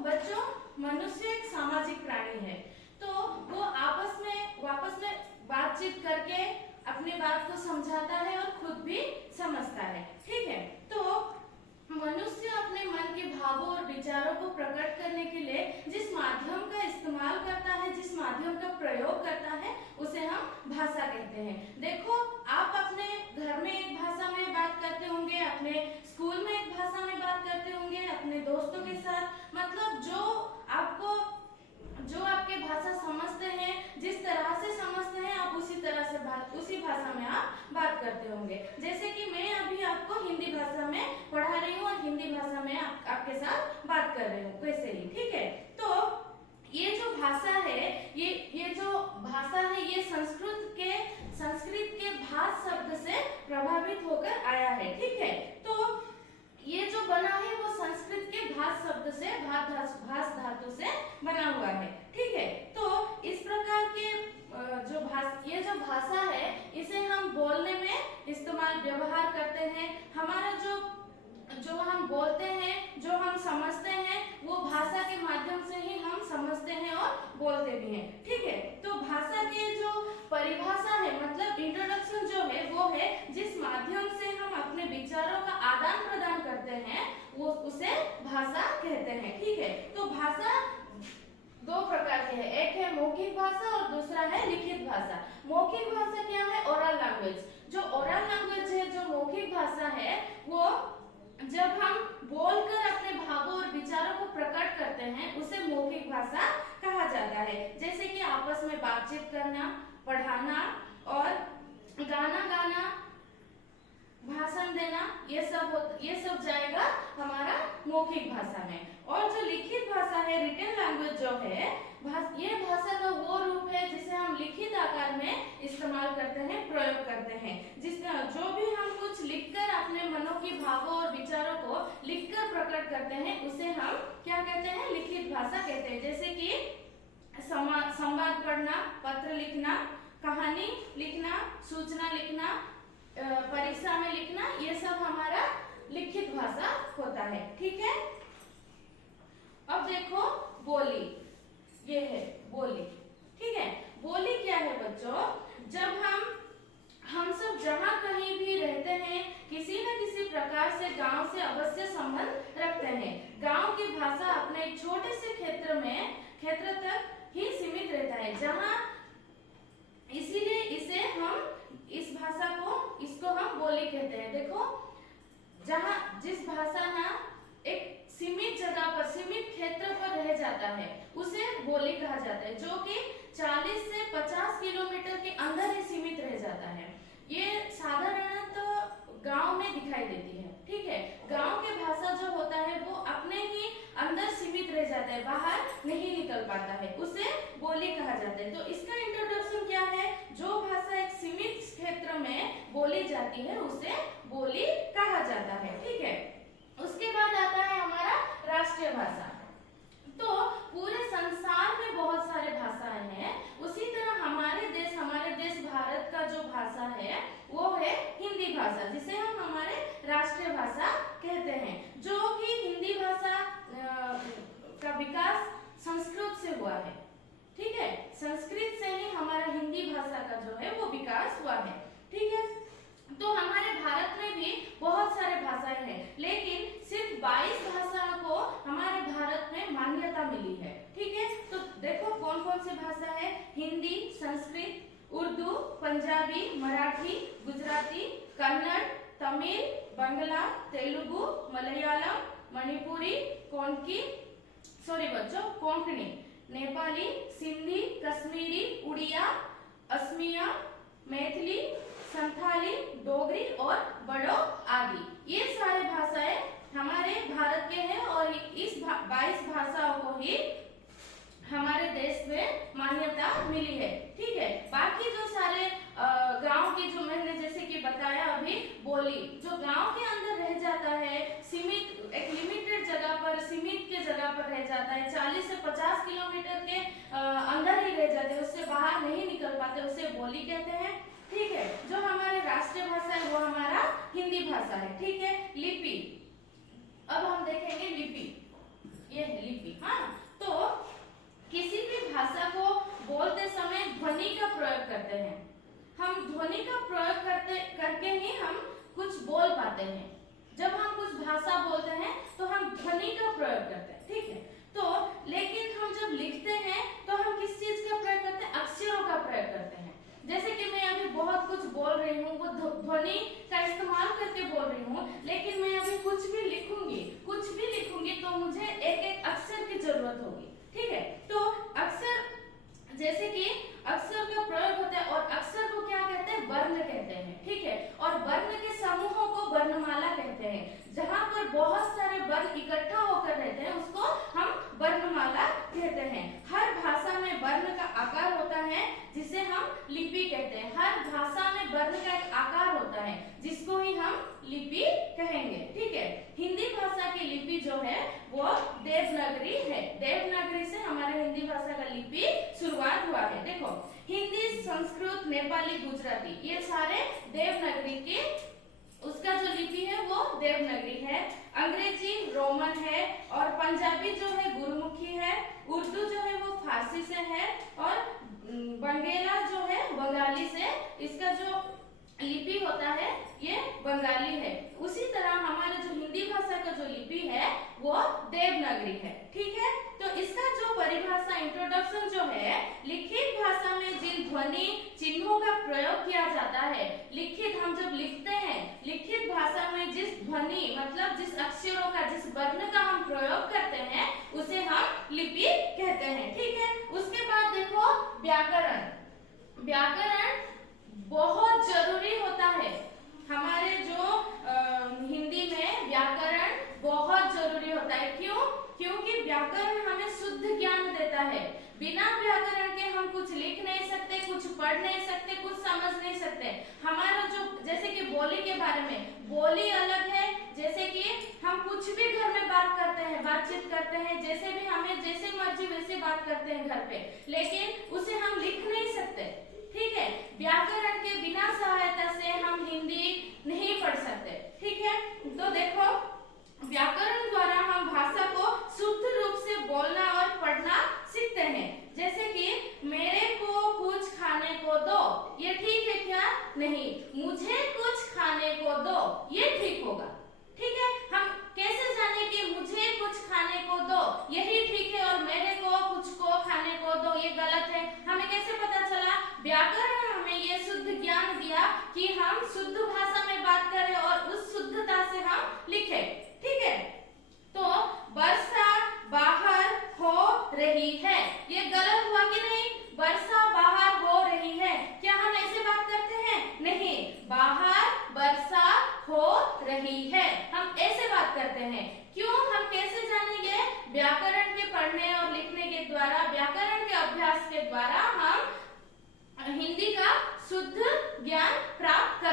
बच्चों मनुष्य एक सामाजिक प्राणी है, तो वो आपस में बातचीत करके अपनी बात को समझाता है और खुद भी समझता है। ठीक है, तो मनुष्य अपने मन के भावों और विचारों को प्रकट करने के लिए जिस माध्यम का इस्तेमाल करता है, जिस माध्यम का प्रयोग करता है, उसे हम भाषा कहते हैं। देखो, आप अपने घर में एक भाषा में बात करते होंगे, अपने स्कूल में एक भाषा में बात करते होंगे, अपने दोस्तों के साथ, मतलब जो आपके भाषा समझते हैं, जिस तरह से समझते हैं, आप उसी तरह से उसी भाषा में आप बात करते होंगे। जैसे कि मैं अभी आपको हिंदी भाषा में पढ़ा रही हूँ और हिंदी भाषा में आपके साथ बात कर रही हूँ, वैसे ही। ठीक है, तो ये जो भाषा है, ये जो भाषा है, ये संस्कृत के भाष शब्द से प्रभावित होकर आया है। ठीक है, तो ये जो बना है वो संस्कृत के भाष शब्द से, भाष धातु से बना हुआ है। ठीक है, तो इस प्रकार के ये जो भाषा है, इसे हम बोलने में इस्तेमाल व्यवहार करते हैं। हमारा जो हम बोलते हैं, जो हम समझते हैं, वो भाषा के माध्यम से ही हम समझते हैं और बोलते भी हैं। ठीक है, तो भाषा के जो परिभाषा है, मतलब इंट्रोडक्शन जो है, वो है जिस माध्यम से हम अपने विचारों का आदान प्रदान करते हैं, वो उसे भाषा कहते हैं। ठीक है, तो भाषा दो प्रकार के हैं, एक है मौखिक भाषा और दूसरा है लिखित भाषा। मौखिक भाषा क्या है? Oral language. जो ओरल लैंग्वेज है, जो मौखिक भाषा है, वो जब हम बोलकर अपने भावों और विचारों को प्रकट करते हैं, उसे मौखिक भाषा कहा जाता है। जैसे कि आपस में बातचीत करना, पढ़ाना और गाना गाना, भाषण देना, ये सब जाएगा हमारा मौखिक भाषा में। और जो लिखित भाषा है, रिटन लैंग्वेज जो है, ये भाषा का वो रूप है जिसे हम लिखित आकार में इस्तेमाल करते हैं, प्रयोग करते हैं। जो भी हम कुछ लिखकर अपने मनों की भावों और विचारों को लिखकर प्रकट करते हैं, उसे हम क्या कहते हैं? लिखित भाषा कहते हैं। जैसे कि संवाद पढ़ना, पत्र लिखना, कहानी लिखना, सूचना लिखना, परीक्षा में लिखना, ये सब हमारा लिखित भाषा होता है। ठीक है, अब देखो बोली, ये है बोली। ठीक है, बोली क्या है बच्चों? जब हम सब जहाँ कहीं भी रहते हैं, किसी न किसी प्रकार से गांव से अवश्य संबंध रखते हैं। गांव की भाषा अपने एक छोटे से क्षेत्र तक ही सीमित रहता है, जहाँ इसीलिए इसको हम बोली कहते हैं। देखो, जिस भाषा ना एक सीमित जगह पर, सीमित क्षेत्र पर रह जाता है, उसे बोली कहा जाता है। जो कि 40 से 50 किलोमीटर के अंदर ही सीमित रह जाता है। ये साधारणतः गांव में दिखाई देती है। ठीक है, गांव के भाषा जो होता है वो अपने ही अंदर सीमित रह जाता है, बाहर नहीं निकल पाता है, उसे बोली कहा जाता है। तो इसका इंट्रोडक्शन क्या है? जो भाषा एक सीमित क्षेत्र में बोली जाती है, उसे बोली कहा जाता है। ठीक है, उसके बाद आता है हमारा राष्ट्रीय भाषा। तो पूरे संसार में बहुत सारे भाषाएं हैं, उसी तरह हमारे देश भारत का जो भाषा है वो है हिंदी भाषा, जिसे हम हमारे राष्ट्रीय भाषा कहते हैं। जो कि हिंदी भाषा का विकास संस्कृत से हुआ है। ठीक है, संस्कृत से ही हमारा हिंदी भाषा का जो है वो विकास हुआ है। ठीक है, तो हमारे भारत में भी बहुत सारे भाषाएं हैं, लेकिन सिर्फ 22 भाषाओं को हमारे भारत में मान्यता मिली है। ठीक है, तो देखो कौन कौन सी भाषा है? हिंदी, संस्कृत, उर्दू, पंजाबी, मराठी, गुजराती, कन्नड़, तमिल, बांग्ला, तेलुगु, मलयालम, मणिपुरी, कोंकणी, नेपाली, सिंधी, कश्मीरी, उड़िया, असमिया, मैथिली, संथाली, डोगरी और बड़ो आदि। ये सारे भाषाएं हमारे भारत के हैं और इस 22 भाषाओं को ही हमारे देश में मान्यता मिली है। ठीक है, बाकी जो सारे गांव की, जो मैंने जैसे कि बताया अभी, बोली जो गांव के अंदर रह जाता है, सीमित एक लिमिटेड जगह पर, सीमित के जगह पर रह जाता है, 40 से 50 किलोमीटर के अंदर ही रह जाते हैं, उससे बाहर नहीं निकल पाते, उसे बोली कहते हैं। ठीक है, जो हमारे राष्ट्रीय भाषा है वो हमारा हिंदी भाषा है। ठीक है, लिपि, अब हम देखेंगे लिपि, ये है लिपि। हाँ, प्रयोग करते हैं, ठीक है। तो लेकिन हम जब लिखते हैं तो हम किस चीज का प्रयोग करते हैं? अक्षरों का प्रयोग करते हैं। जैसे कि मैं अभी बहुत कुछ बोल रही हूँ, वो ध्वनि का इस्तेमाल करके बोल रही हूँ, लेकिन मैं अभी कुछ भी लिखूंगी तो मुझे एक एक अक्षर की जरूरत होगी, ठीक है। तो अक्षर, जैसे कि अक्षर का प्रयोग होता है, और अक्षर को क्या कहते हैं? वर्ण कहते हैं, ठीक है। और वर्ण के समूहों को वर्णमाला कहते हैं। जहाँ पर बहुत सारे वर्ण इकट्ठा होकर रहते हैं उसको हम वर्णमाला कहते हैं। हर भाषा में वर्ण का आकार होता है जिसे हम लिपि कहते हैं। हर भाषा में वर्ण का एक आकार होता है जिसको ही हम लिपि कहेंगे, ठीक है। हिंदी भाषा की लिपि जो है वो देवनागरी है। देवनागरी से हमारे हिंदी भाषा का लिपि शुरुआत हुआ है। देखो, हिंदी, संस्कृत, नेपाली, गुजराती, ये सारे देवनागरी के, उसका जो लिपि है वो देवनागरी है। अंग्रेजी रोमन है, और पंजाबी जो है गुरुमुखी है। उर्दू जो है वो फारसी से है, और बंगेला जो है बंगाली से, इसका जो लिपि होता है ये बंगाली है। उसी तरह हमारे जो हिंदी भाषा का जो लिपि है वो देवनागरी है, ठीक है। तो इसका जो परिभाषा, इंट्रोडक्शन जो है, लिखित भाषा में जिन ध्वनि चिन्हों का प्रयोग किया जाता है, लिखित, हम जब लिखते हैं, लिखित भाषा में जिस ध्वनि मतलब जिस अक्षरों का, जिस वर्ण का हम प्रयोग करते हैं उसे हम लिपि कहते हैं, ठीक है। उसके बाद देखो व्याकरण। व्याकरण बहुत जरूरी होता है। हमारे जो हिंदी में व्याकरण बहुत जरूरी होता है। क्यों? क्योंकि व्याकरण हमें शुद्ध ज्ञान देता है। बिना व्याकरण के हम कुछ लिख नहीं सकते, कुछ पढ़ नहीं सकते, कुछ समझ नहीं सकते। हमारा जो, जैसे कि बोली के बारे में, बोली अलग है। जैसे कि हम कुछ भी घर में बात करते हैं, बातचीत करते हैं, जैसे भी हमें जैसे मर्जी वैसे बात करते हैं घर पे, लेकिन उसे हम लिख नहीं सकते, ठीक है। व्याकरण के बिना सहायता से हम हिंदी नहीं पढ़ सकते, ठीक है। तो देखो, व्याकरण द्वारा हम भाषा को शुद्ध रूप से बोलना और पढ़ना सीखते हैं। जैसे कि मेरे को कुछ खाने को दो, ये ठीक है क्या? नहीं। मुझे कुछ खाने को दो, ये ठीक होगा, ठीक है। हम कैसे जाने कि मुझे कुछ खाने को दो यही ठीक है और मेरे को कुछ को खाने को दो ये गलत है? हमें कैसे पता चला? व्याकरण हमें ये शुद्ध ज्ञान दिया कि हम शुद्ध भाषा में बात करें और उस शुद्धता से हम लिखें, ठीक है। तो वर्षा बाहर हो रही है, ये गलत हुआ कि नहीं? वर्षा बाहर हो रही है, क्या हम ऐसे बात करते हैं? नहीं। बाहर वर्षा हो रही है, हम ऐसे बात करते हैं। क्यों? हम कैसे जानेंगे? व्याकरण के पढ़ने और लिखने के द्वारा, व्याकरण के अभ्यास के द्वारा हम हिंदी का शुद्ध ज्ञान प्राप्त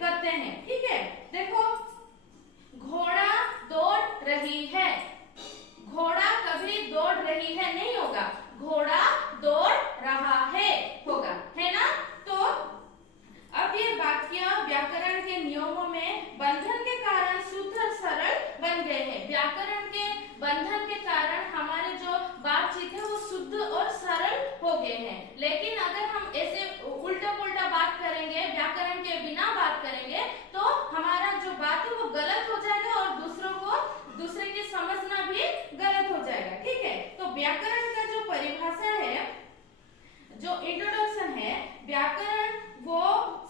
करते हैं, ठीक है। देखो, घोड़ा दौड़ रही है। घोड़ा कभी दौड़ रही है नहीं होगा, घोड़ा दौड़ रहा है होगा, है ना। तो अब ये वाक्य व्याकरण के नियमों में बंधन के कारण शुद्ध और सरल बन गए हैं। व्याकरण के बंधन के कारण हमारे जो बातचीत है वो शुद्ध और सरल हो गए हैं। लेकिन अगर हम ऐसे उल्टा पुल्टा बात करेंगे, व्याकरण के बिना बात करेंगे, तो हमारा जो बात है वो गलत हो जाएगा और दूसरे की समझना भी गलत हो जाएगा, ठीक है। तो व्याकरण का जो परिभाषा है, जो इंट्रोडक्शन है, व्याकरण वो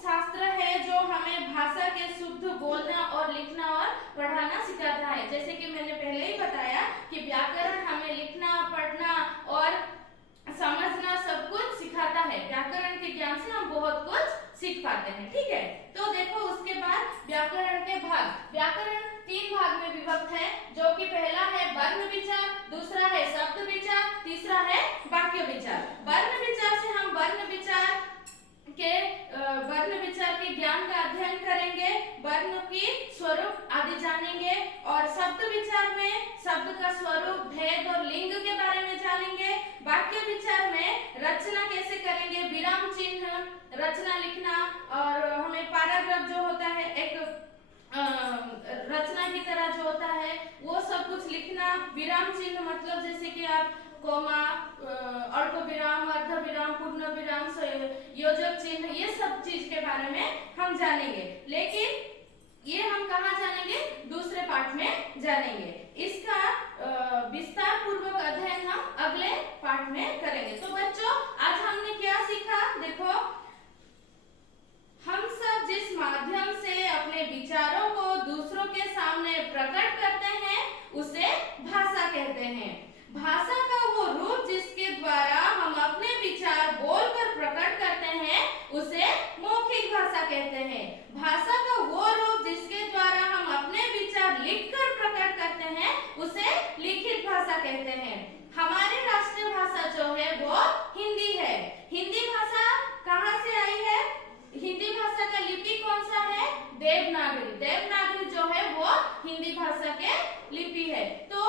शास्त्र है जो हमें भाषा के शुद्ध बोलना और लिखना और पढ़ाना सिखाता है। जैसे कि मैंने पहले ही बताया कि व्याकरण हमें लिखना, पढ़ना और समझना सब कुछ सिखाता है। व्याकरण के ज्ञान से हम बहुत कुछ सीख पाते हैं, ठीक है। तो देखो, उसके बाद व्याकरण के भाग। व्याकरण 3 भाग में विभक्त है, जो कि पहला है वर्ण विचार, दूसरा है शब्द विचार, तीसरा है वाक्य विचार। वर्ण विचार से हम वर्ण विचार के ज्ञान का अध्ययन करेंगे, वर्ण की स्वरूप आदि जानेंगे, और शब्द विचार में शब्द का स्वरूप, भेद और लिंग के बारे में जानेंगे। वाक्य विचार में रचना कैसे करेंगे, विराम चिन्ह, रचना लिखना, और हमें पैराग्राफ जो होता है एक रचना की तरह जो होता है वो सब कुछ लिखना। विराम चिन्ह मतलब जैसे कि आप कोमा, अल्प विराम, अर्ध विराम, पूर्ण विराम, योजक चिन्ह, ये सब चीज के बारे में हम जानेंगे। लेकिन ये हम कहाँ जानेंगे, दूसरे पाठ में जानेंगे। इसका विस्तार पूर्वक अध्ययन हम अगले पाठ में करेंगे। तो बच्चों आज हमने क्या सीखा, देखो हम सब जिस माध्यम से अपने विचारों को दूसरों के सामने प्रकट करते हैं उसे भाषा कहते हैं। भाषा का वो रूप जिसके द्वारा हम अपने विचार बोलकर प्रकट करते हैं उसे मौखिक भाषा कहते हैं। भाषा का वो रूप जिसके द्वारा हम अपने विचार लिखकर प्रकट करते हैं उसे लिखित भाषा कहते हैं। हमारी राष्ट्रीय भाषा जो है वो हिंदी है। हिंदी भाषा कहाँ से आई है, हिंदी भाषा का लिपि कौन सा है, देवनागरी। देवनागरी जो है वो हिंदी भाषा के लिपि है। तो